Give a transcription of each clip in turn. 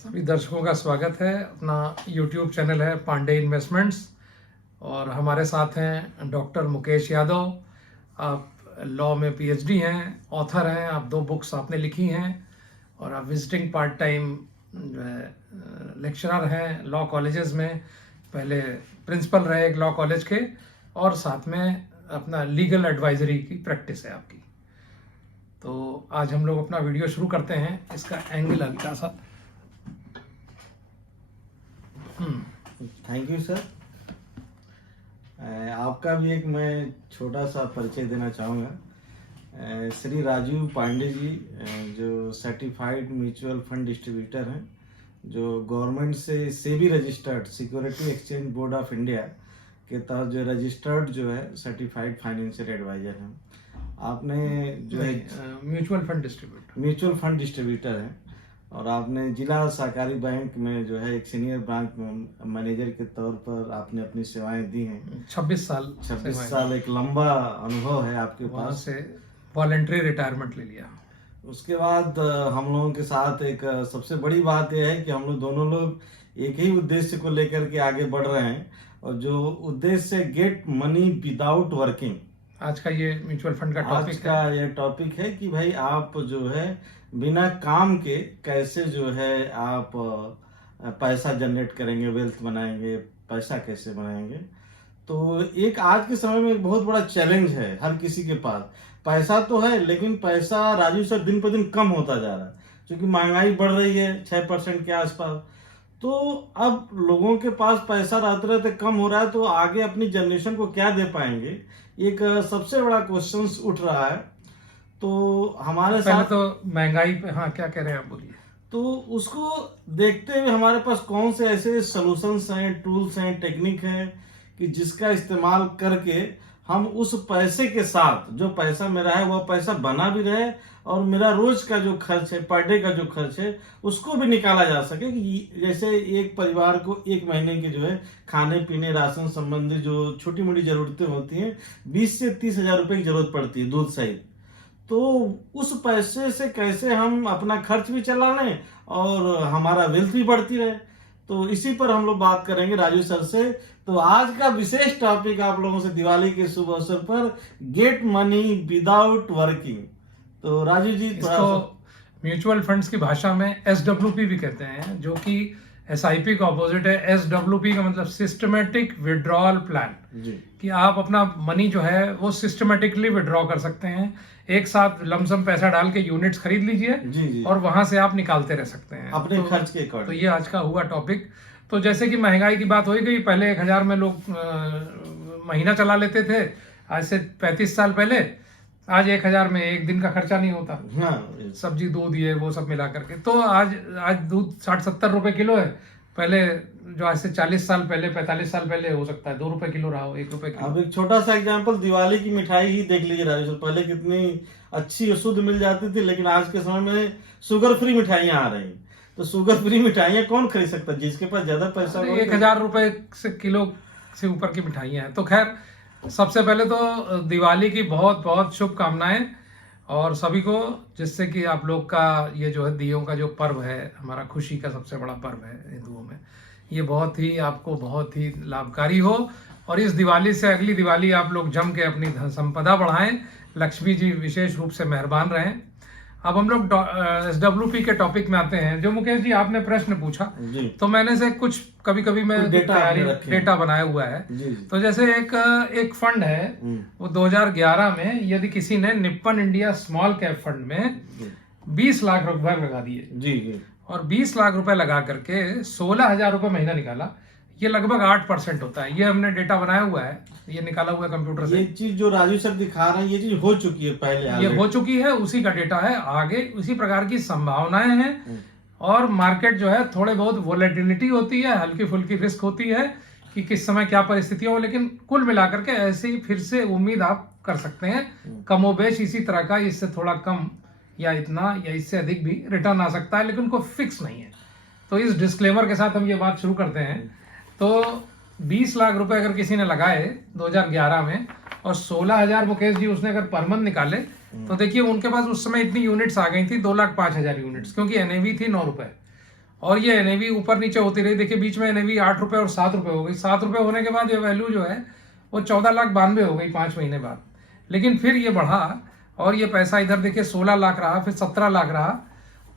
सभी दर्शकों का स्वागत है। अपना YouTube चैनल है पांडे इन्वेस्टमेंट्स और हमारे साथ हैं डॉक्टर मुकेश यादव। आप लॉ में PhD हैं, ऑथर हैं, आप 2 बुक्स आपने लिखी हैं और आप विजिटिंग पार्ट टाइम जो है लेक्चरर हैं लॉ कॉलेजेस में। पहले प्रिंसिपल रहे एक लॉ कॉलेज के और साथ में अपना लीगल एडवाइजरी की प्रैक्टिस है आपकी। तो आज हम लोग अपना वीडियो शुरू करते हैं। इसका एंगल हल्का सा। Thank you sir. आपका भी एक मैं छोटा सा परिचय देना चाहूँगा। श्री राजीव पांडे जी जो सर्टिफाइड म्यूचुअल फंड डिस्ट्रीब्यूटर हैं, जो गवर्नमेंट से SEBI registered security exchange board of India के तहत जो रजिस्टर्ड जो है सर्टिफाइड फाइनेंशियल एडवाइजर हैं। आपने जो है म्यूचुअल फंड डिस्ट्रीब्यूटर हैं और आपने जिला सहकारी बैंक में जो है एक सीनियर ब्रांच मैनेजर के तौर पर आपने अपनी सेवाएं दी हैं। 26 साल एक लंबा अनुभव है आपके पास। से वॉलंटरी रिटायरमेंट ले लिया। उसके बाद हम लोगों के साथ एक सबसे बड़ी बात यह है कि हम लोग दोनों लोग एक ही उद्देश्य को लेकर के आगे बढ़ रहे हैं और जो उद्देश्य गेट मनी विदाउट वर्किंग। आज का ये म्यूचुअल फंड का टॉपिक है कि भाई आप जो है बिना काम के कैसे जो है आप पैसा जनरेट करेंगे, वेल्थ बनाएंगे, पैसा कैसे बनाएंगे। तो एक आज के समय में एक बहुत बड़ा चैलेंज है हर किसी के पास। पैसा तो है लेकिन पैसा राजू सर दिन पर दिन कम होता जा रहा है क्योंकि महंगाई बढ़ रही है 6% के आसपास। तो अब लोगों के पास पैसा रहते रहते कम हो रहा है, तो आगे अपनी जनरेशन को क्या दे पाएंगे, एक सबसे बड़ा क्वेश्चन उठ रहा है। तो हमारे साथ तो महंगाई पे क्या कह रहे हैं आप, बोलिए। तो उसको देखते हुए हमारे पास कौन से ऐसे सॉल्यूशंस हैं, टूल्स हैं, टेक्निक हैं कि जिसका इस्तेमाल करके हम उस पैसे के साथ, जो पैसा मेरा है वह पैसा बना भी रहे और मेरा रोज का जो खर्च है, पर डे का जो खर्च है, उसको भी निकाला जा सके। कि जैसे एक परिवार को 1 महीने के जो है खाने पीने राशन संबंधी जो छोटी मोटी जरूरतें होती हैं 20 से 30 हजार रुपए की जरूरत पड़ती है दूध सहित, तो उस पैसे से कैसे हम अपना खर्च भी चला लें और हमारा वेल्थ भी बढ़ती रहे। तो इसी पर हम लोग बात करेंगे राजू सर से। तो आज का विशेष टॉपिक आप लोगों से दिवाली के शुभ अवसर पर गेट मनी विदाउट वर्किंग। तो राजू जी, म्यूचुअल फंड्स की भाषा में SWP भी कहते हैं, जो कि SIP का ऑपोजिट है। SWP का मतलब सिस्टमेटिक विड्रॉल प्लान, कि आप अपना मनी जो है वो सिस्टमेटिकली विड्रॉ कर सकते हैं। एक साथ लमसम पैसा डाल के यूनिट्स खरीद लीजिए और वहां से आप निकालते रह सकते हैं अपने खर्च के अकॉर्डिंग। तो ये आज का हुआ टॉपिक। तो जैसे कि महंगाई की बात हो गई, पहले 1000 में लोग महीना चला लेते थे, आज से 35 साल पहले। आज 1000 में एक दिन का खर्चा नहीं होता। सब्जी दूध ये वो सब मिला करके। तो आज दूध 60-70 रुपए किलो है। पहले जो आज से 40 साल पहले, 45 साल पहले हो सकता है 2 रुपए किलो रहा हो, 1 रुपए किलो। अब एक छोटा सा एग्जांपल, दिवाली की मिठाई ही देख लीजिए राजू सर। पहले कितनी अच्छी और शुद्ध मिल जाती थी, लेकिन आज के समय में शुगर फ्री मिठाइयां आ रही। तो शुगर फ्री मिठाइयां कौन खरीद सकता है? जिसके पास ज्यादा पैसा, 1000 रुपए से किलो से ऊपर की मिठाइयां हैं। तो खैर, सबसे पहले तो दिवाली की बहुत बहुत शुभकामनाएं और सभी को, जिससे कि आप लोग का ये जो है दियों का जो पर्व है, हमारा खुशी का सबसे बड़ा पर्व है हिंदुओं में, ये बहुत ही आपको बहुत ही लाभकारी हो और इस दिवाली से अगली दिवाली आप लोग जम के अपनी धन संपदा बढ़ाएं, लक्ष्मी जी विशेष रूप से मेहरबान रहें। अब हम लोग SWP के टॉपिक में आते हैं। जो मुकेश जी आपने प्रश्न पूछा, तो मैंने से कुछ कभी मैं डेटा बनाया हुआ है। तो जैसे एक फंड है, वो 2011 में यदि किसी ने Nippon India small cap fund में 20 लाख रुपए लगा दिए और 20 लाख रुपए लगा करके 16,000 रुपए महीना निकाला, ये लगभग 8% होता है। ये हमने डेटा बनाया हुआ है, ये निकाला हुआ है कंप्यूटर से। ये चीज जो राजू सर दिखा रहे हैं, ये चीज हो चुकी है पहले, ये हो चुकी है, उसी का डेटा है। आगे उसी प्रकार की संभावनाएं हैं और मार्केट जो है थोड़े बहुत वोलेटिलिटी होती है, हल्की फुल्की रिस्क होती है कि किस समय क्या परिस्थितियां हो, लेकिन कुल मिलाकर के ऐसे ही फिर से उम्मीद आप कर सकते हैं कमोबेश इसी तरह का, इससे थोड़ा कम या इतना या इससे अधिक भी रिटर्न आ सकता है, लेकिन कोई फिक्स नहीं है। तो इस डिस्क्लेमर के साथ हम ये बात शुरू करते हैं। तो 20 लाख रुपए अगर किसी ने लगाए 2011 में और 16,000 मुकेश जी उसने अगर पर मंथ निकाले, तो देखिए उनके पास उस समय इतनी यूनिट्स आ गई थी, 2,05,000 यूनिट्स, क्योंकि NAV थी 9 रुपए और ये एनएवी ऊपर नीचे होती रही। देखिए बीच में एनएवी 8 रुपये और 7 रुपये हो गई। 7 रुपये होने के बाद ये वैल्यू जो है वो 14,92,000 हो गई 5 महीने बाद। लेकिन फिर ये बढ़ा और ये पैसा इधर देखिए 16 लाख रहा, फिर 17 लाख रहा,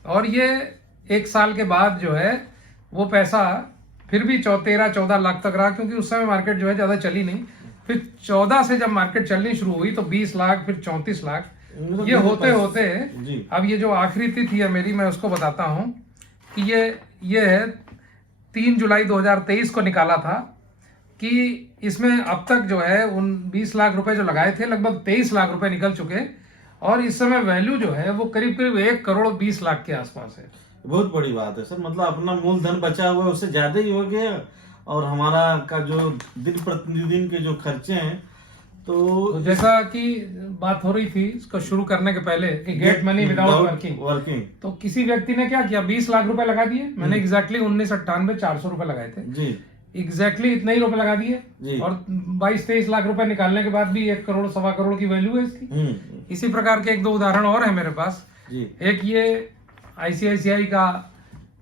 और ये 1 साल के बाद जो है वो पैसा फिर भी 13-14 लाख तक रहा, क्योंकि उस समय मार्केट जो है ज़्यादा चली नहीं। फिर 14 से जब मार्केट चलनी शुरू हुई तो 20 लाख, फिर 34 लाख, ये होते होते अब ये जो आखिरी तिथि है मेरी, मैं उसको बताता हूँ कि ये है 3 जुलाई 2023 को निकाला था कि इसमें अब तक जो है उन 20 लाख रुपए जो लगाए थे लगभग 23 लाख रुपए निकल चुके, और इस समय वैल्यू जो है वो करीब करीब 1 करोड़ 20 लाख के आसपास है। बहुत बड़ी बात है सर, मतलब अपना मूलधन बचा हुआ है उससे ज्यादा ही हो गया, और हमारा का जो दिन प्रतिदिन के जो खर्चे हैं तो जैसा कि बात हो रही थी इसको शुरू करने के पहले कि गेट मनी विदाउट वर्किंग, तो किसी व्यक्ति ने क्या किया, 20 लाख रुपए लगा दिए। मैंने एग्जैक्टली 1998 400 रुपए लगाए थे जी, एग्जैक्टली इतने ही रुपए लगा दिए, और 22-23 लाख रुपए निकालने के बाद भी 1 करोड़ 1.25 करोड़ की वैल्यू है इसकी। इसी प्रकार के 1-2 उदाहरण और है मेरे पास जी। एक ये ICICI का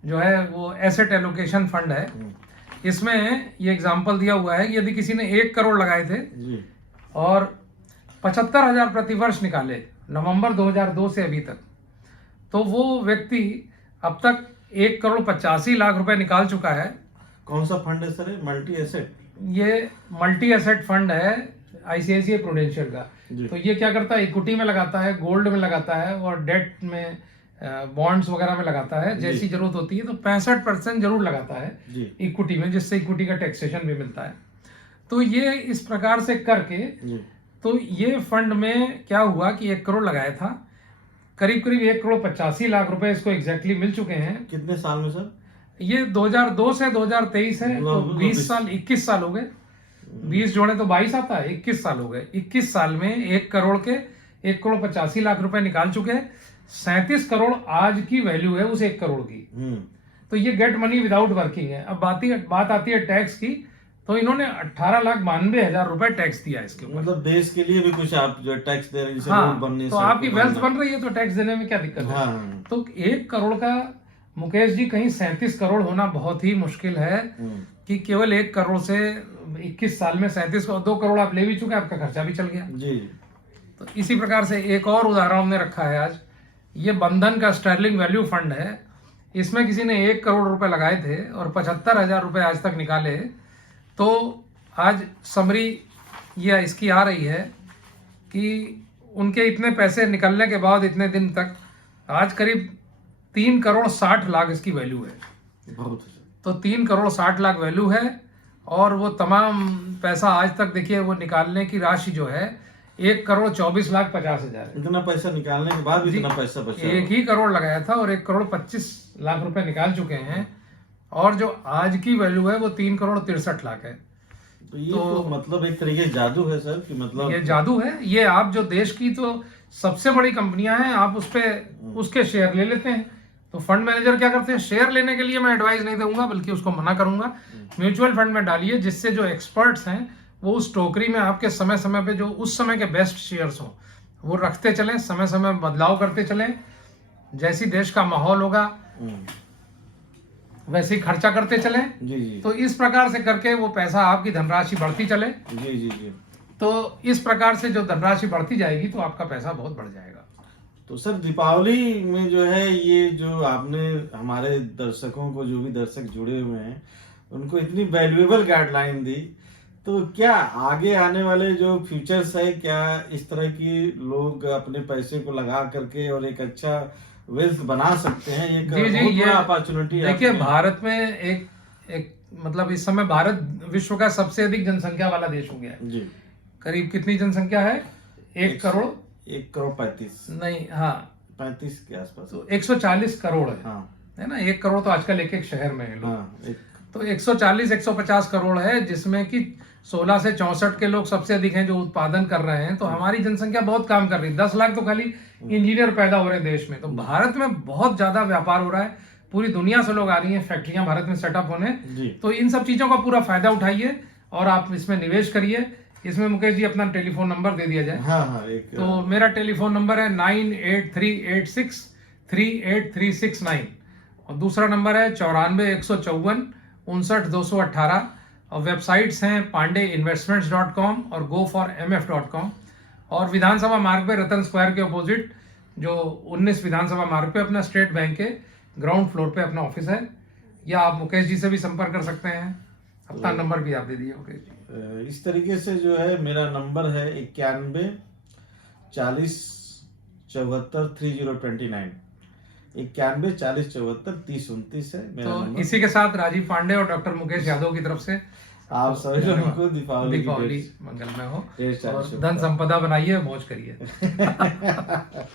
जो है वो एसेट एलोकेशन फंड है, इसमें ये एग्जांपल दिया हुआ है कि यदि किसी ने 1 करोड़ लगाए थे जी, और 75,000 प्रतिवर्ष निकाले नवंबर 2002 से अभी तक, तो वो व्यक्ति अब तक 1 करोड़ 85 लाख रुपए निकाल चुका है। कौन सा फंड है सर? मल्टी एसेट, ये मल्टी एसेट फंड है ICICI प्रूडेंशियल का। तो ये क्या करता है, इक्विटी में लगाता है, गोल्ड में लगाता है, और डेट में बॉन्ड्स वगैरह में लगाता है, जैसी जरूरत होती है। तो 65% जरूर लगाता है इक्विटी में, जिससे इक्विटी का टैक्सेशन भी मिलता है। तो ये इस प्रकार से करके तो ये फंड में क्या हुआ कि 1 करोड़ लगाया था, करीब करीब 1 करोड़ 85 लाख रुपए इसको एग्जैक्टली मिल चुके हैं। कितने साल में सर? ये 2002 से 2023 है, तो 20 साल 21 साल हो गए। 20 जोड़े तो 22 आता है, 21 साल हो गए। 21 साल में 1 करोड़ के 1 करोड़ 85 लाख रुपए निकाल चुके हैं। 37 करोड़ आज की वैल्यू है उस 1 करोड़ की। तो ये गेट मनी विदाउट वर्किंग है। अब बात आती है टैक्स की, तो इन्होंने 18,92,000 रुपए टैक्स दिया इसके ऊपर। मतलब देश के लिए भी कुछ आप जो टैक्स दे रहे हैं, हाँ, तो आपकी वेल्थ बन रही है तो टैक्स देने में क्या दिक्कत है? तो 1 करोड़ का मुकेश जी कहीं 37 करोड़ होना बहुत ही मुश्किल है कि केवल 1 करोड़ से 21 साल में 37 करोड़, 2 करोड़ आप ले भी चुके, आपका खर्चा भी चल गया जी। तो इसी प्रकार से एक और उदाहरण हमने रखा है आज। ये बंधन का स्टर्लिंग वैल्यू फंड है। इसमें किसी ने 1 करोड़ रुपए लगाए थे और 75,000 रुपए आज तक निकाले। तो आज समरी ये इसकी आ रही है कि उनके इतने पैसे निकलने के बाद इतने दिन तक आज करीब 3 करोड़ 60 लाख इसकी वैल्यू है। बहुत। तो 3 करोड़ 60 लाख वैल्यू है, और वो तमाम पैसा आज तक देखिए वो निकालने की राशि जो है 1 करोड़ 24,50,000 है। इतना पैसा निकालने के बाद भी इतना पैसा बचा। 1 ही करोड़ लगाया था और 1 करोड़ 25 लाख रुपए निकाल चुके हैं, और जो आज की वैल्यू है वो 3 करोड़ 63 लाख है। तो ये तो मतलब एक तरीके जादू है सर, कि मतलब ये जादू है। ये आप जो देश की तो सबसे बड़ी कंपनियां हैं, आप उसके शेयर ले लेते हैं। तो फंड मैनेजर क्या करते हैं, शेयर लेने के लिए मैं एडवाइस नहीं दूंगा, बल्कि उसको मना करूंगा। म्यूचुअल फंड में डालिए, जिससे जो एक्सपर्ट्स हैं वो उस टोकरी में आपके समय समय पे जो उस समय के बेस्ट शेयर्स हो वो रखते चलें, समय समय बदलाव करते चलें। जैसी देश का माहौल होगा वैसे ही खर्चा करते चलें। जी जी। तो इस प्रकार से करके वो पैसा आपकी धनराशि बढ़ती चले। जी जी जी। तो इस प्रकार से जो धनराशि बढ़ती जाएगी तो आपका पैसा बहुत बढ़ जाएगा। तो सर दीपावली में जो है ये जो आपने हमारे दर्शकों को, जो भी दर्शक जुड़े हुए हैं, उनको इतनी वैल्यूएबल गाइडलाइन दी, तो क्या आगे आने वाले जो फ्यूचर्स है, क्या इस तरह की लोग अपने पैसे को लगा करके और एक अच्छा वेल्थ बना सकते हैं? एक बहुत बड़ा अपॉर्चुनिटी। देखिए भारत में एक मतलब इस समय भारत विश्व का सबसे अधिक जनसंख्या वाला देश हो गया है जी। करीब कितनी जनसंख्या है? 1 करोड़ 35 नहीं, हाँ 35 के आसपास। तो 140 करोड़ है। हाँ। है ना, 1 करोड़ तो आजकल एक शहर में है लोग। हाँ, तो 140-150 करोड़ है, जिसमें कि 16 से 64 के लोग सबसे अधिक हैं जो उत्पादन कर रहे हैं। तो हमारी जनसंख्या बहुत काम कर रही है। 10 लाख तो खाली इंजीनियर पैदा हो रहे हैं देश में। तो भारत में बहुत ज्यादा व्यापार हो रहा है, पूरी दुनिया से लोग आ रही हैं फैक्ट्रियां भारत में सेटअप होने। तो इन सब चीजों का पूरा फायदा उठाइए और आप इसमें निवेश करिए। इसमें मुकेश जी अपना टेलीफोन नंबर दे दिया जाए। हाँ, तो मेरा टेलीफोन नंबर है 9838638369 और दूसरा नंबर है 94-154-59-218। और वेबसाइट्स हैं pandeyinvestments.com और goformf.com। और विधानसभा मार्ग पे रतन स्क्वायर के अपोजिट जो 19 विधानसभा मार्ग पे अपना स्टेट बैंक के ग्राउंड फ्लोर पे अपना ऑफिस है। या आप मुकेश जी से भी संपर्क कर सकते हैं। अपना नंबर भी आप दे दीजिए मुकेश जी। इस तरीके से जो है मेरा नंबर है 91-40-74-3029। 91-40-74-3029 है मेरा तो नंबर। इसी के साथ राजीव पांडे और डॉक्टर मुकेश यादव की तरफ से आप सभी लोगों को दीपावली दीपावली मंगलमय हो ढेर सारी और धन संपदा बनाइए, मौज करिए। शुभकामनाएं।